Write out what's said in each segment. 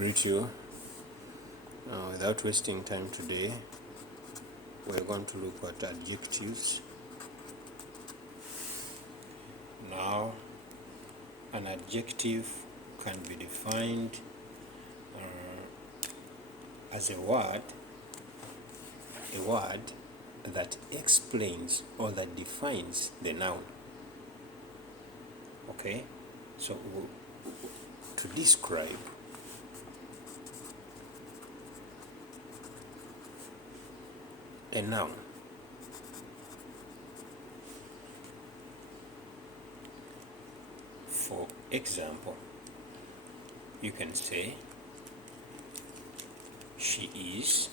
greet you. Without wasting time today, we're going to look at adjectives. Now, an adjective can be defined as a word that explains or that defines the noun. Okay? So, to describe a noun. For example, you can say, she is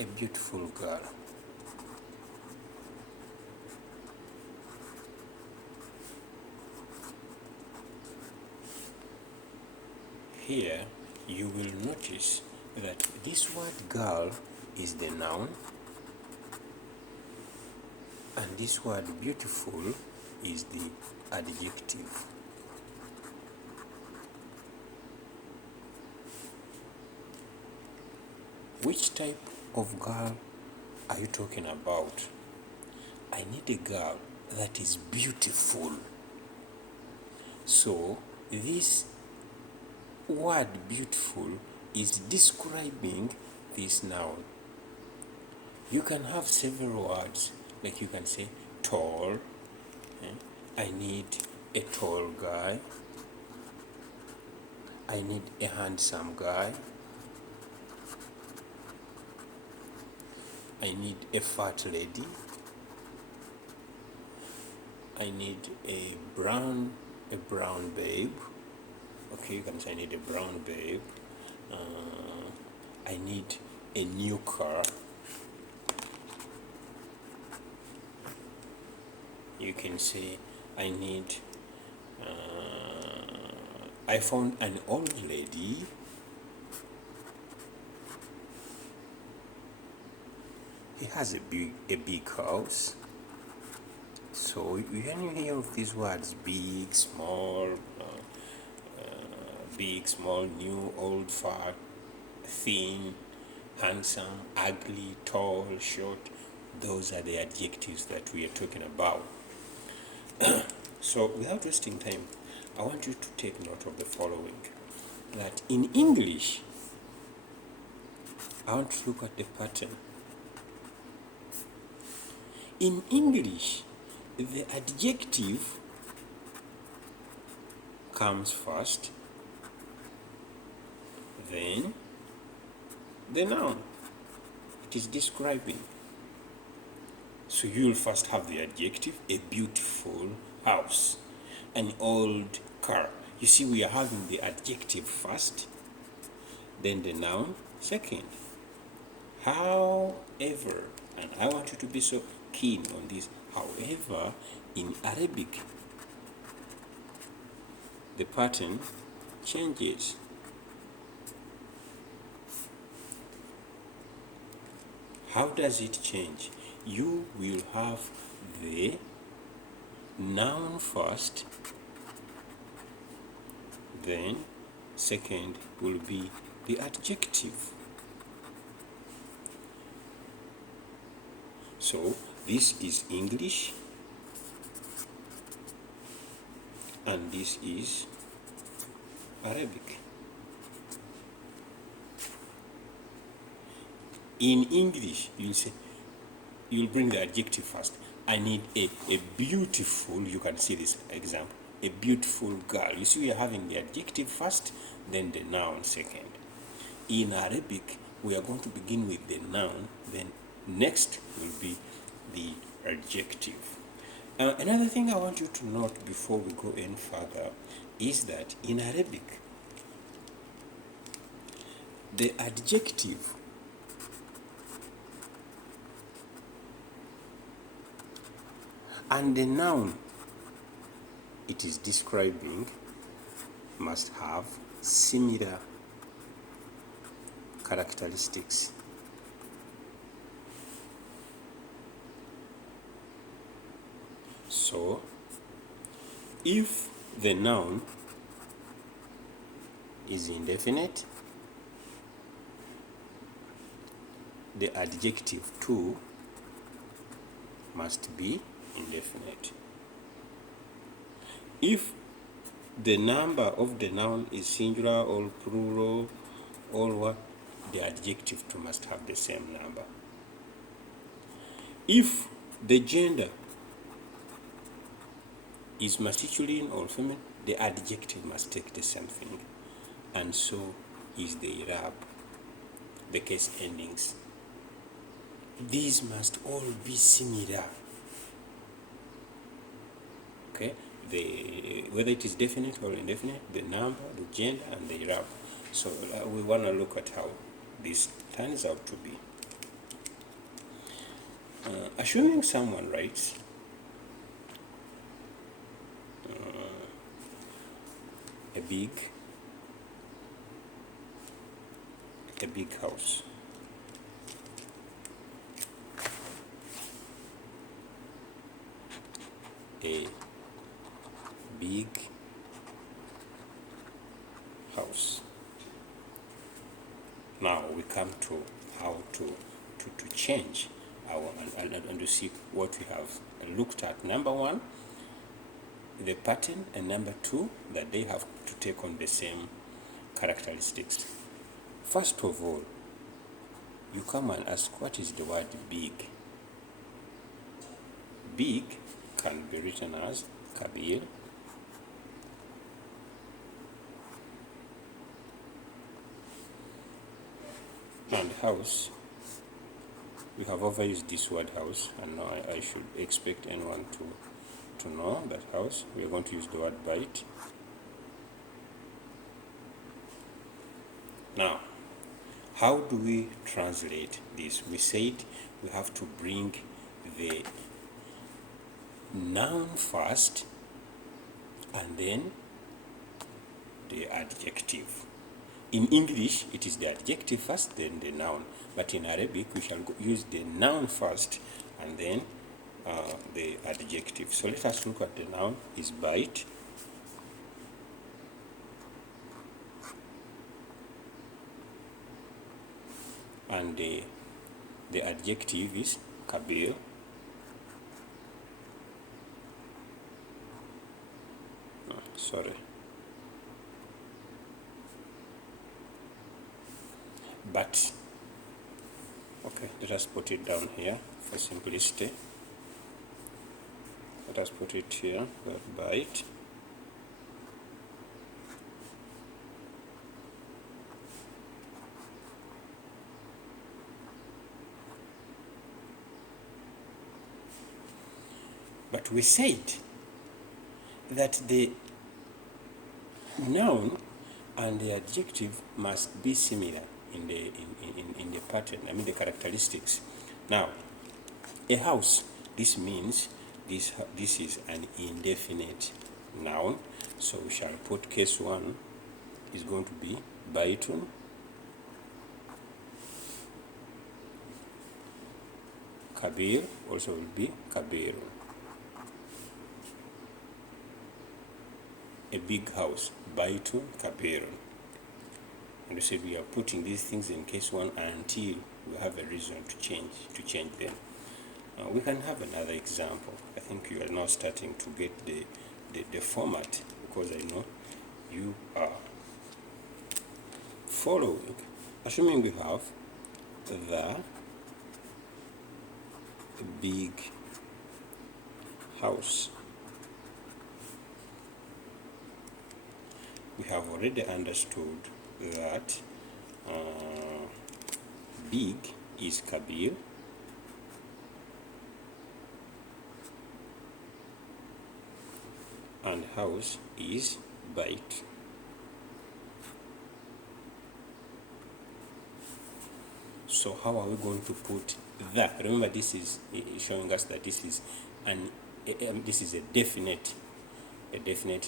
a beautiful girl. Here, you will notice that this word girl is the noun, and this word beautiful is the adjective. Which type of girl are you talking about? I need a girl that is beautiful. So, this word beautiful is describing this noun. You can have several words, like you can say tall. I need a tall guy. I need a handsome guy. I need a fat lady. I need a brown babe. Okay, you can say I need a brown babe. I need a new car. You can say I need. I found an old lady. He has a big house. So when you hear of these words, big, small, new, old, fat, thin, handsome, ugly, tall, short, those are the adjectives that we are talking about. So without wasting time, I want you to take note of the following. That in English, I want to look at the pattern. In English, the adjective comes first, then the noun. It is describing. So you will first have the adjective, a beautiful house, an old car. You see, we are having the adjective first, then the noun second. However, and I want you to be so keen on this, however, in Arabic, the pattern changes. How does it change? You will have the noun first, then second will be the adjective. So this is English and this is Arabic. In English, you'll bring the adjective first. I need a beautiful, you can see this example, a beautiful girl. You see, we are having the adjective first, then the noun second. In Arabic, we are going to begin with the noun, then next will be the adjective. Another thing I want you to note before we go any further is that in Arabic, the adjective and the noun it is describing must have similar characteristics. So, if the noun is indefinite, the adjective to must be indefinite. If the number of the noun is singular or plural or what, the adjective to must have the same number. If the gender is masculine or feminine, the adjective must take the same thing, and so is the verb, the case endings. These must all be similar. Okay, whether it is definite or indefinite, the number, the gender, and the verb. So we want to look at how this turns out to be. Assuming someone writes a big house. A big house. Now we come to how to change our and to see what we have looked at. Number one, the pattern, and number two, that they have to take on the same characteristics. First of all, you come and ask, what is the word big? Big can be written as kabir, and house. We have overused this word house, and now I should expect anyone to know that house. We are going to use the word bite. Now, how do we translate this? We said we have to bring the noun first and then the adjective. In English, it is the adjective first, then the noun. But in Arabic, we shall use the noun first and then the adjective. So let us look at the noun is bite. And the adjective is kabir. Sorry. But, okay, let us put it down here for simplicity. Let us put it here, that bite. But we said that the noun and the adjective must be similar in the pattern, I mean the characteristics. Now, a house, this means this is an indefinite noun, so we shall put case 1 is going to be baitun. Kabir also will be kabirun. A big house, baitun kabirun. And we said we are putting these things in case 1 until we have a reason to change them. We can have another example. I think you are now starting to get the format, because I know you are following. Assuming we have the big house. We have already understood that big is kabir, and house is bait. So how are we going to put that? Remember, this is showing us that this is a definite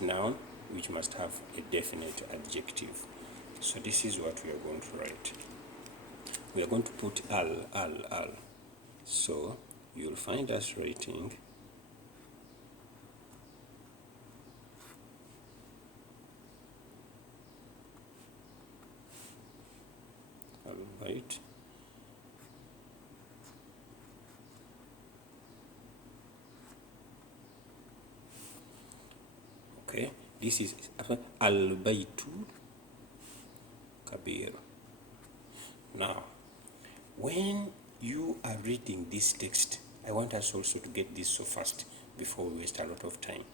noun which must have a definite adjective. So this is what we are going to write. We are going to put al. So you'll find us writing Albayt. Okay, this is Albaytu Kabir. Now, when you are reading this text, I want us also to get this so fast before we waste a lot of time.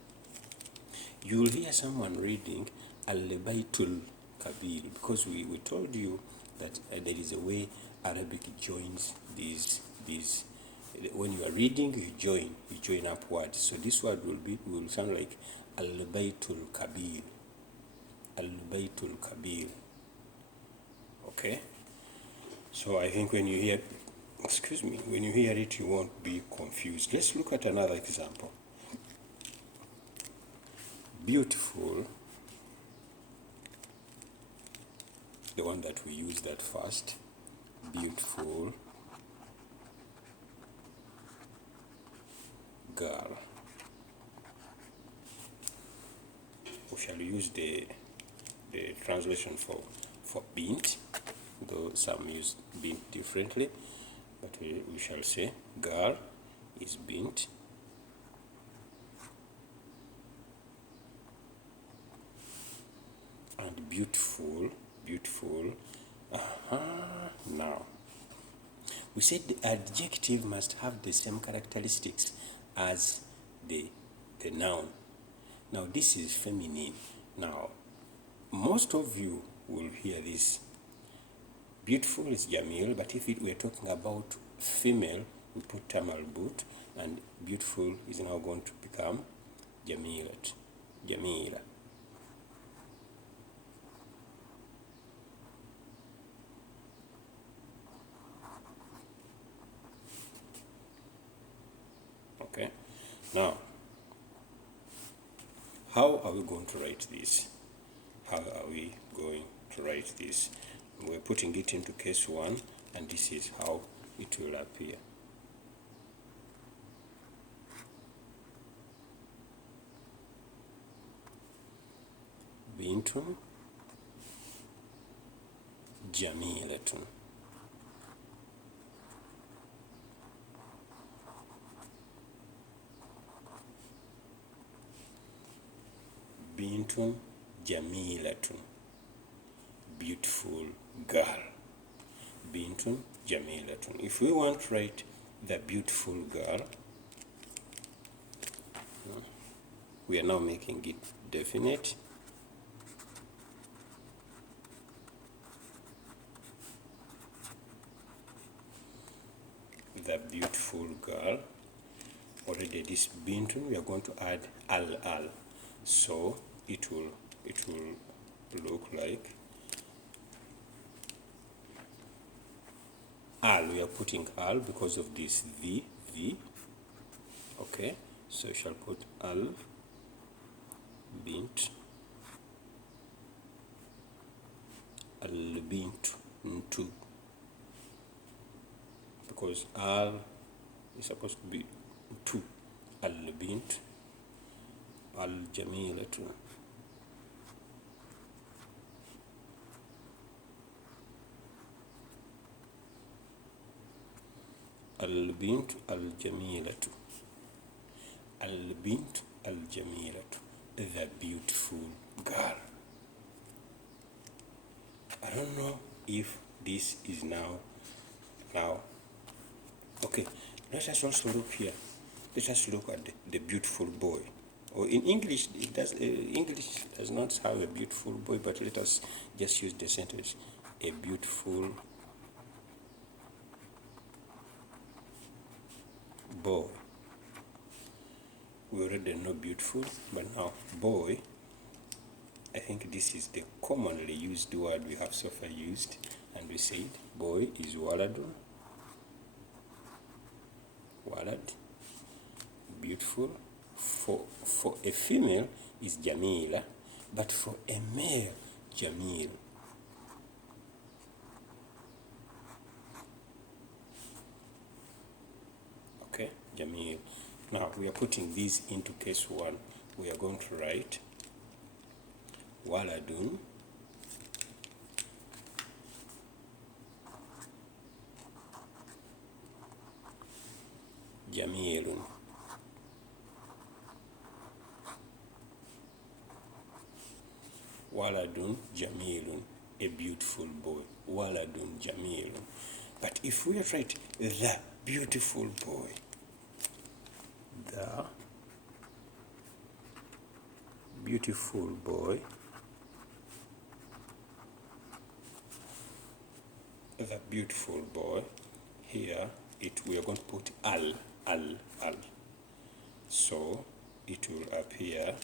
You will hear someone reading Al-Baytul Kabir, because we told you that there is a way Arabic joins these. When you are reading, you join up words. So this word will sound like Al-Baytul Kabir. Al-Baytul Kabir. Okay? So I think when you hear it, you won't be confused. Let's look at another example. Beautiful, the one that we use that first. Beautiful girl. We shall use the translation for bint, though some use bint differently, but we shall say girl is bint. And beautiful. Now, we said the adjective must have the same characteristics as the noun. Now, this is feminine. Now, most of you will hear this. Beautiful is Jamil, but if we're talking about female, we put Tamal But, and beautiful is now going to become Jamilat. Jamila. Okay. Now, how are we going to write this? We're putting it into case 1, and this is how it will appear. Bintun Jamilatun. Bintun Jamilatun. Beautiful girl. Bintun Jamilatun. If we want to write the beautiful girl, we are now making it definite. The beautiful girl. Already this bintun, we are going to add al. So it will look like al. We are putting al because of this the. Okay, so we shall put al bint ntu, because al is supposed to be two. Al bint al jamilatu. Al bint al jamilatu. Al bint al jamilatu. The beautiful girl. I don't know if this is now. Okay, let us also look here. Let us look at the beautiful boy. Or in English, English does not have a beautiful boy, but let us just use the sentence: a beautiful boy. We already know beautiful, but now boy, I think this is the commonly used word we have so far used, and we said boy is waladun. Walad, beautiful. For a female is Jamila, but for a male, Jamil. Okay, Jamil. Now we are putting these into case 1. We are going to write waladun jamilun. Waladun jamilun, a beautiful boy. Waladun jamilun. But if we write the beautiful boy, the beautiful boy, the beautiful boy, here we are going to put al. So it will appear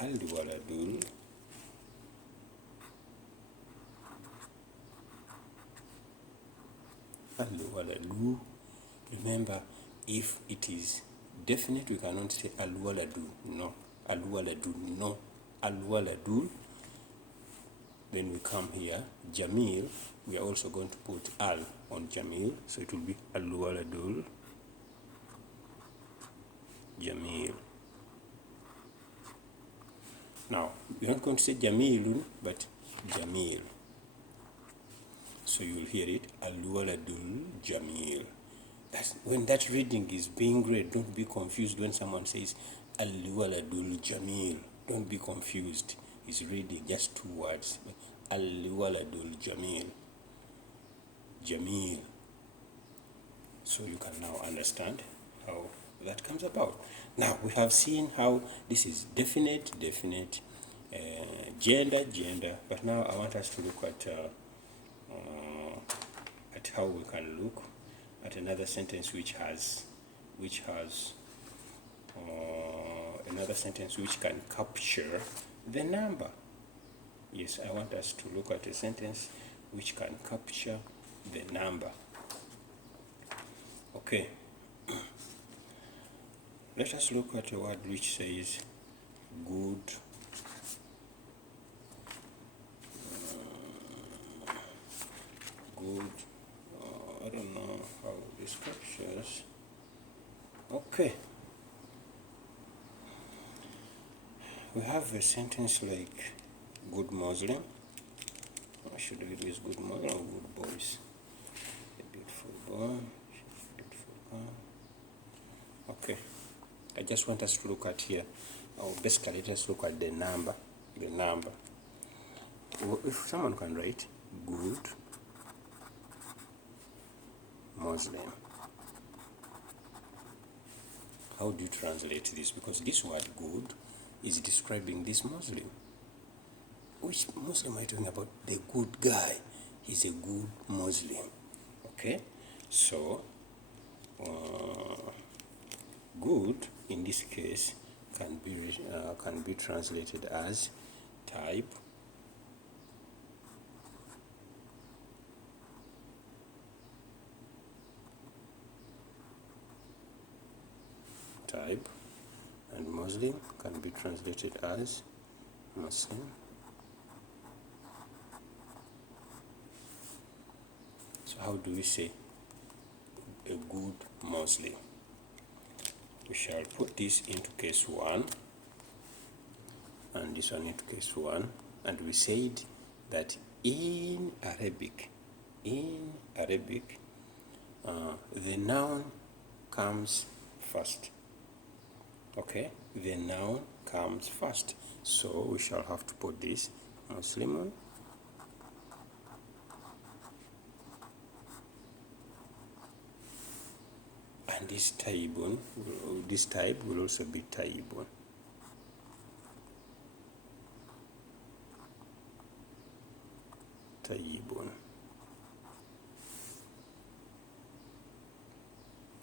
al waladul al-waladu. Remember, if it is definite, we cannot say al-waladu, no. Al-waladu, no. Al-waladu, then we come here, Jamil, we are also going to put al on Jamil, so it will be al-waladul Jamil. Now, we are not going to say Jamilun, but Jamil. So you will hear it, al-waladul Jamil. When that reading is being read, don't be confused when someone says al-waladul Jamil. Don't be confused. It's reading just two words. Al-waladul Jamil. Jamil. So you can now understand how that comes about. Now we have seen how this is definite, gender, but now I want us to look at how we can look at another sentence which has another sentence which can capture the number. Yes, I want us to look at a sentence which can capture the number. Okay. Let us look at a word which says good. Good. I don't know how this captures. Okay. We have a sentence like good Muslim. Or should we use good Muslim or good boys? A beautiful boy. Beautiful boy. Okay. I just want us to look at here. Or basically, let us look at the number. The number. If someone can write good Muslim, how do you translate this? Because this word good is describing this Muslim. Which Muslim are you talking about? The good guy. He's a good Muslim. Okay? So, good in this case can be translated as type, and Muslim can be translated as Muslim. So how do we say a good Muslim? We shall put this into case 1 and this one into case 1, and we said that in Arabic, the noun comes first. Okay, the noun comes first. So we shall have to put this Muslimun, and this taibun, this type will also be taibun. Taibun.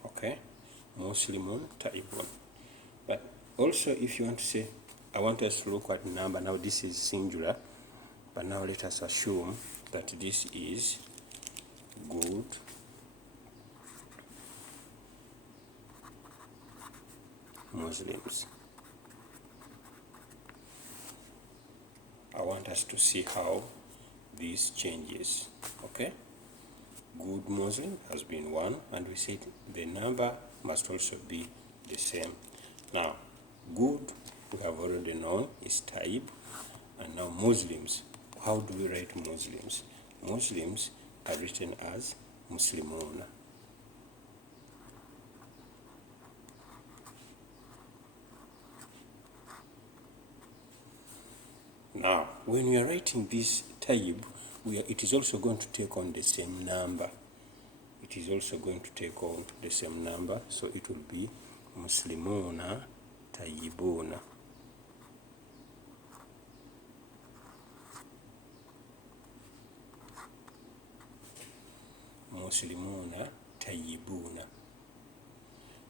Okay, Muslimun, taibun. But also, if you want to say, I want us to look at number. Now this is singular, but now let us assume that this is good Muslims. I want us to see how this changes. Okay, good Muslim has been 1, and we said the number must also be the same. Now, good, we have already known, is type. And now Muslims. How do we write Muslims? Muslims are written as Muslimuna. Now, when we are writing this type, it is also going to take on the same number. It is also going to take on the same number, so it will be Muslimuna tayyibuna. Muslimuna tayyibuna.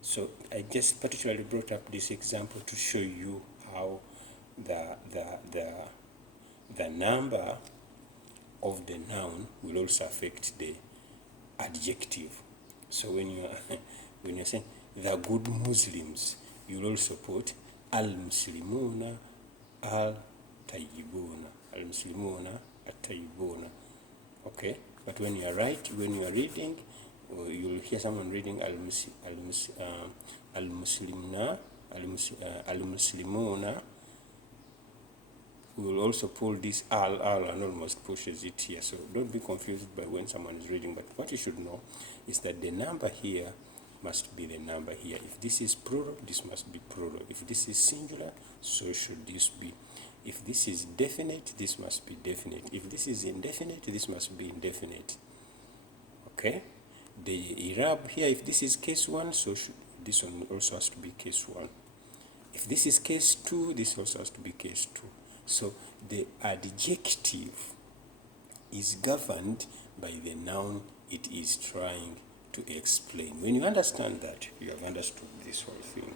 So I just particularly brought up this example to show you how the number of the noun will also affect the adjective. So when you're saying the good Muslims, you'll also put al-muslimuna al-tayyibuna. Al-muslimuna al-tayyibuna. Okay? But when you are reading, you'll hear someone reading al-muslimuna, al-muslimuna. We will also pull this al and almost pushes it here. So don't be confused by when someone is reading. But what you should know is that the number here must be the number here. If this is plural, this must be plural. If this is singular, so should this be. If this is definite, this must be definite. If this is indefinite, this must be indefinite. Okay? The Irab here, if this is case 1, so this one also has to be case 1. If this is case 2, this also has to be case 2. So the adjective is governed by the noun it is trying to explain. When you understand that, you have understood this whole thing.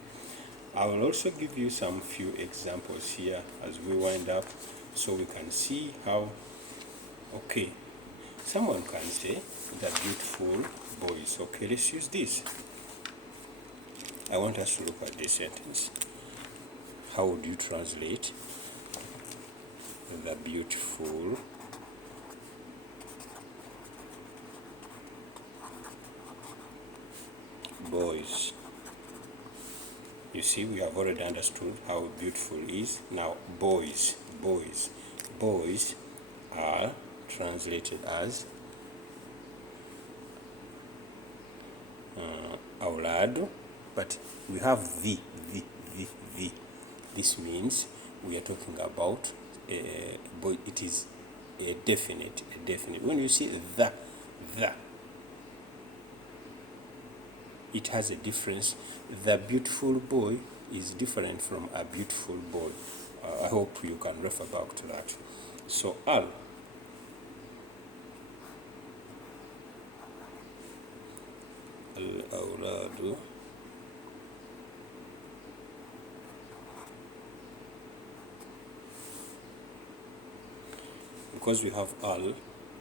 I will also give you some few examples here as we wind up so we can see how, okay, someone can say the beautiful boys. Okay, let's use this. I want us to look at this sentence. How would you translate the beautiful boys? You see, we have already understood how beautiful is. Now, boys are translated as aulad, but we have the. This means we are talking about boy. It is a definite. When you see the, it has a difference. The beautiful boy is different from a beautiful boy. I hope you can refer back to that. So al-awladu because we have al,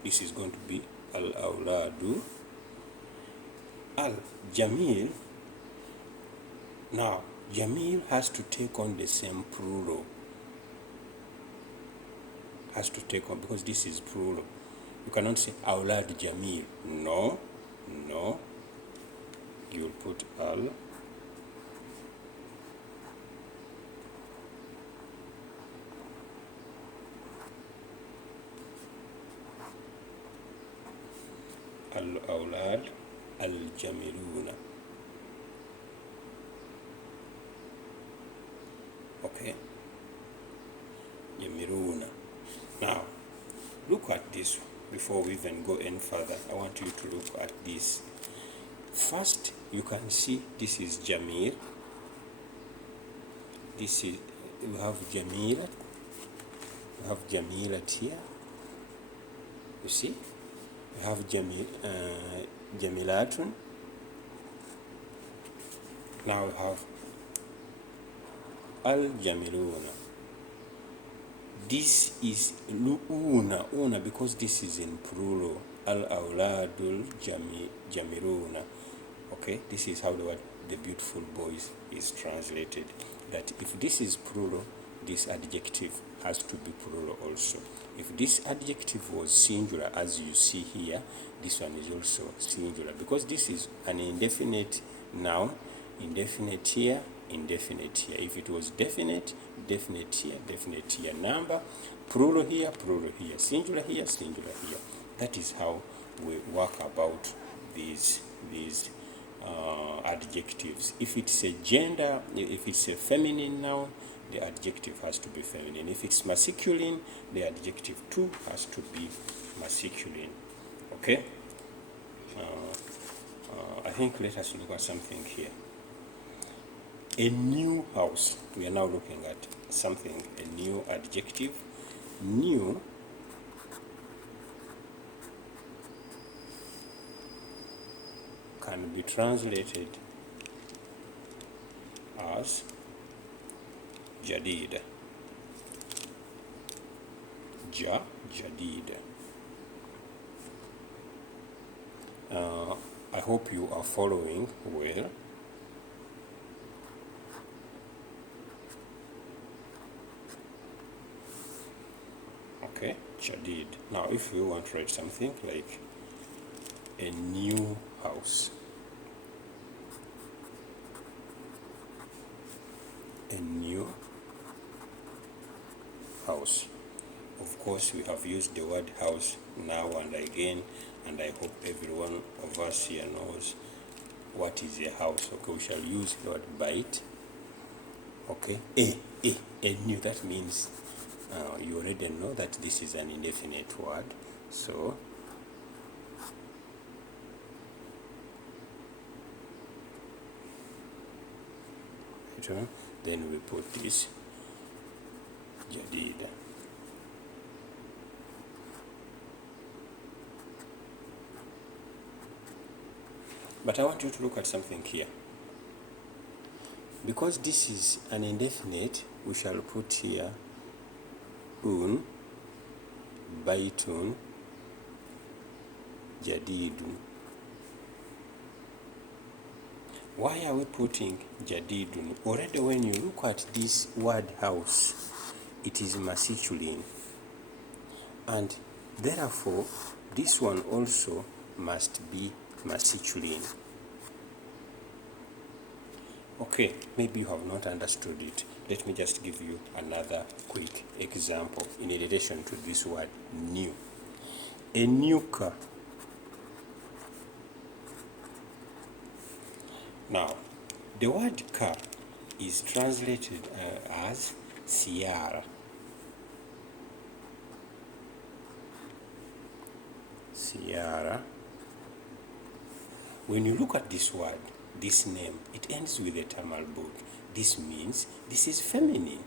this is going to be al-awladu. Al-jamil, now jamil has to take on the same plural. Has to take on, because this is plural. You cannot say awlad jamil. No. You'll put al. Al-awlad al-jamiluna. Okay? Jamiluna. Now, look at this before we even go any further. I want you to look at this. First, you can see this is Jamil. This is, we have Jamila. We have Jamilat here. You see? We have Jamilatun. Now we have Al-Jamiluna. This is una because this is in plural. Al-Awladul Jamiluna. Okay, this is how the beautiful boys is translated. That if this is plural, this adjective has to be plural also. If this adjective was singular, as you see here, this one is also singular because this is an indefinite noun, indefinite here, indefinite here. If it was definite, definite here, number, plural here, singular here, singular here. That is how we work about these adjectives. If it's a gender, if it's a feminine noun, the adjective has to be feminine. If it's masculine, the adjective too has to be masculine. Okay? I think let us look at something here. A new house. We are now looking at something, a new adjective. New can be translated as jadid. Jadid. I hope you are following well. Okay, jadid. Now if you want to write something like a new house, a new house. Of course, we have used the word house now and again, and I hope every one of us here knows what is a house. Okay, we shall use the word byte. Okay, a new, that means you already know that this is an indefinite word. So, then we put this jadid. But I want you to look at something here. Because this is an indefinite, we shall put here baitun, jadidun. Why are we putting jadidun? Already when you look at this word house, it is masculine. And therefore, this one also must be masculine. Okay, maybe you have not understood it. Let me just give you another quick example in relation to this word new. A new car. Now, the word car is translated as Sierra. Sierra. When you look at this word, this name, it ends with a tamal book. This means this is feminine.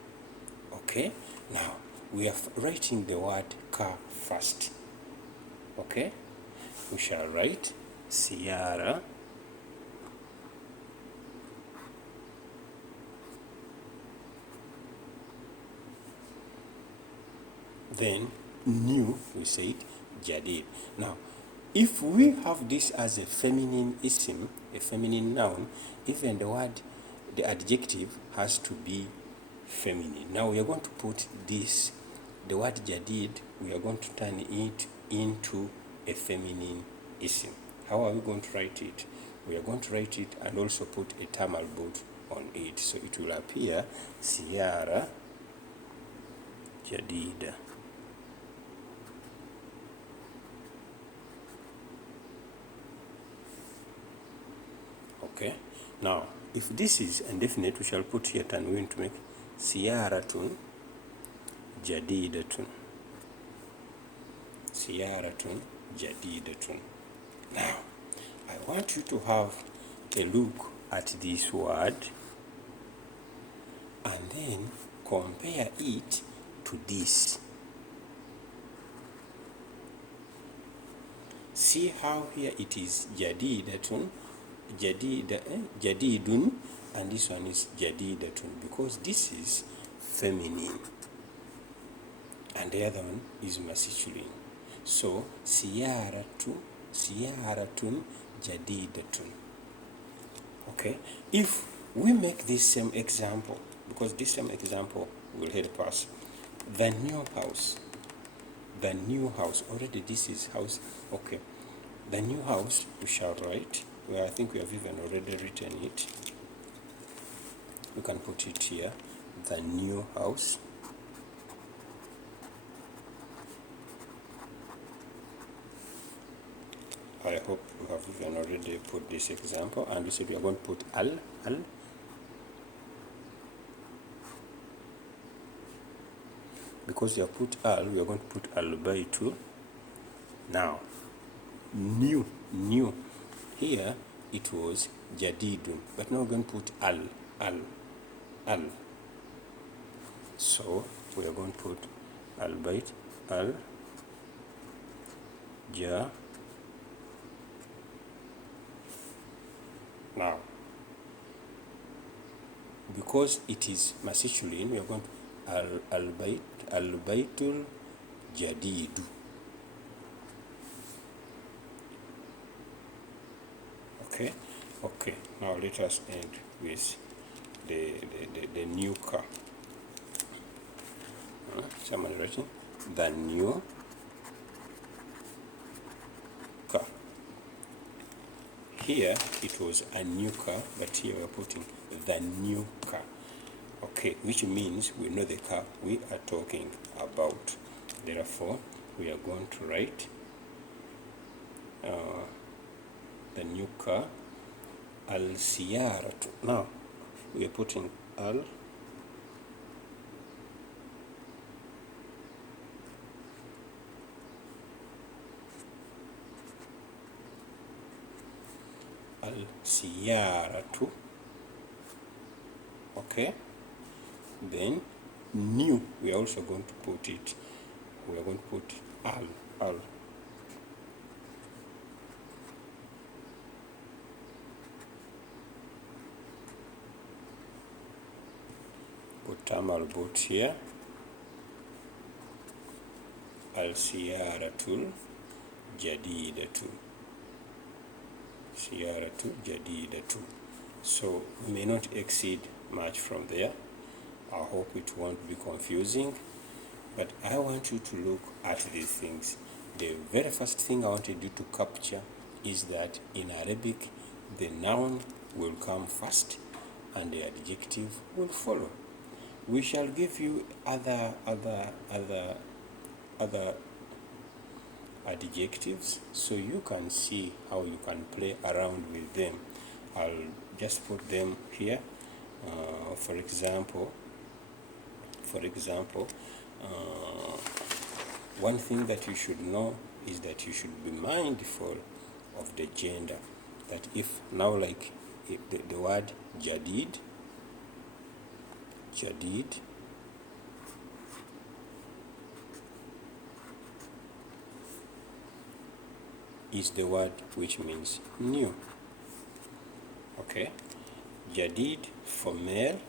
Okay? Now, we are writing the word car first. Okay? We shall write Sierra. Then, new, we said, jadid. Now, if we have this as a feminine isim, a feminine noun, even the adjective has to be feminine. Now we are going to put this, the word jadid, we are going to turn it into a feminine isim. How are we going to write it? We are going to write it and also put a tamal boot on it. So it will appear Sierra jadid. Okay. Now, if this is indefinite, we shall put here tanwin to make siyaratun jadidatun. Siyaratun jadidatun. Now, I want you to have a look at this word and then compare it to this. See how here it is jadidatun, jadidun, and this one is jadidatun, because this is feminine and the other one is masculine. So siyaratun jadidatun. Okay, if we make this same example, because this same example will help us, the new house, already this is house. Okay, the new house, we shall write, well, I think we have even already written it. We can put it here, the new house. I hope we have even already put this example, and we said we are going to put al because you have put al, we are going to put al-baytu. Now, new. Here it was jadidun, but now we're going to put al. So we are going to put al-bayt, ja. Now, because it is masculine, we are going to al-baytul jadidu. Okay, now let us end with the new car. Someone writing the new car. Here it was a new car, but here we're putting the new car. Okay, which means we know the car we are talking about. Therefore, we are going to write the new car, al-siyaratu. Now, we are putting al-siyaratu. Okay, then new, we are also going to put it, we are going to put al. Put tamal boot here, al-siyaratul jadidatu. Siyaratu jadidatu. So we may not exceed much from there. I hope it won't be confusing, but I want you to look at these things. The very first thing I wanted you to capture is that in Arabic, the noun will come first and the adjective will follow. We shall give you other adjectives so you can see how you can play around with them. I'll just put them here. For example, one thing that you should know is that you should be mindful of the gender. That if now, like the word jadid is the word which means new. Okay, jadid for male